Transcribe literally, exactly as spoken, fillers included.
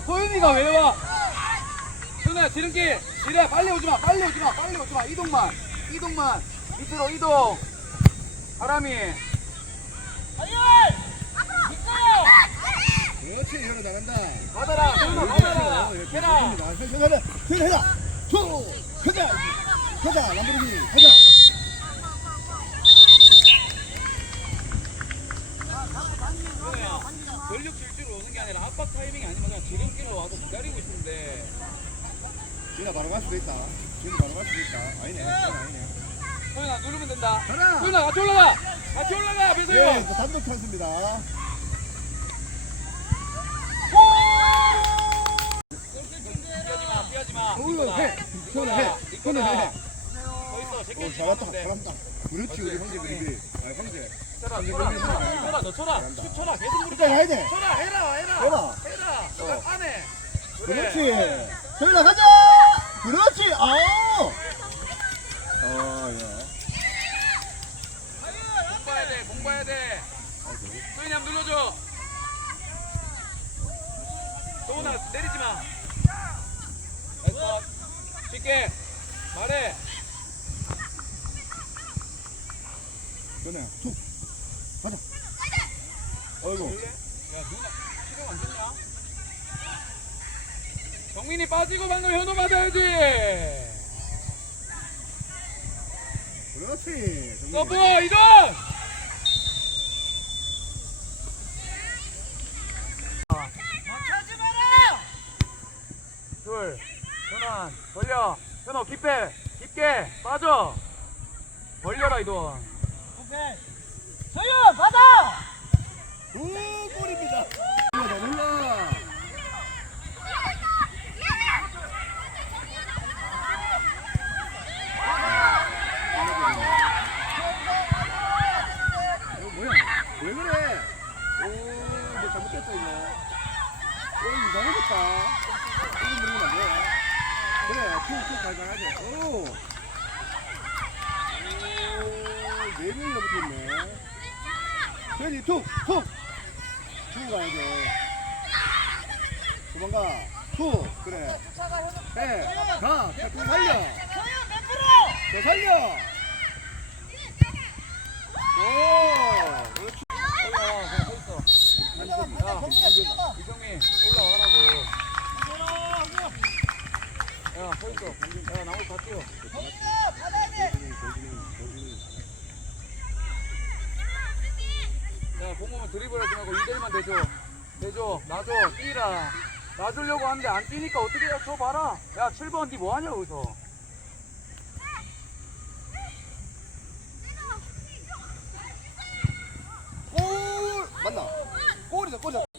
소윤이가 왜 와? 소윤아 지름길. 지뢰 빨리 오지마. 빨리 오지마. 빨리 오지마. 이동만. 이동만. 밑으로 이동. 바람이. 그렇지, 현아 잘한다. 받아라. 소윤아 받아라. 해라. 현아, 현아, 현아, 줘, 현아, 현아, 람보르기니, 현아. 전력 질주로 오는 게 아니라 압박 타이밍이 아니면 그냥 지름길로 와서 기다리고 있는데. 현아 바로 갈 수도 있다. 지금 바로 갈 수도 있다. 아니네, 아니네. 소윤아 누르면 된다. 가라. 소윤아 같이 올라가. 같이 올라가. 배소윤. 예, 그 단독 찬스입니다. 피하지마. 피하지마. 어우, 해. 현아 해. 현아 해. 서 있어. 어, 제끼지 잘한다, 마. 잘한다. 그렇지, 우리 형제, 우리 그래. 아, 형제. 쳐라. 형제, 쳐라. 형제, 형제. 쳐라. 너 쳐라. 슛 쳐라. 계속 진짜 부르자. 해야 돼. 쳐라. 해라. 해라. 해라. 해라. 어. 안 해. 그렇지. 현아 가자. 그렇지. 아우. 어, 야. 공 봐야 돼. 공 봐야 돼. 소윤이 한번 눌러줘. 소은아 내리지 마. 나이스. 쉽게 말해. 그네. 툭. 가자. 어이구. 야 누나 시간 안 됐냐? 정민이 빠지고 방금 현우 받아야지. 그렇지. 서브 이동. 멈춰지 마라. 둘. 현아 벌려. 현아 깊게 깊게 빠져. 벌려라 이동. 오케이. 소윤 받아. 두 골입니다. 올라, 올라. 이거 뭐야? 왜 그래? 오, 너 잘못했다 이거. 오, 이상해졌다. 이거 누르면 안 돼. 그래, 툭툭 갈갈하게. 오. 오, 네 명이나 붙어있네. 세니 툭! 툭! 주고 가야 돼. 도망가. 툭! 그래. 해. 가. 자꾸 살려. 소윤 몇 프로? 더 살려. 오! 그렇지. 올라와 그냥 서 있어. 야 이정민 올라와라고. 야 서 있어. 야 나무 다 뛰어. 야 공 오면 드리블하지 말고 이 대일만 대줘. 대줘. 놔줘. 뛰라. 놔주려고 하는데 안 뛰니까 어떻게 해? 줘 봐라. 야 칠 번 니 뭐하냐 여기서. 골! 맞나? 골이다, 골이다.